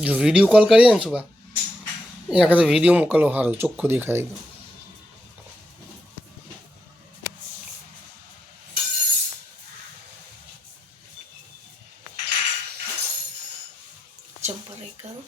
जो video call करिए ना सुबह यहाँ का तो वीडियो मोकलो हारो चोख्खो देखाय एकदम चंपर करो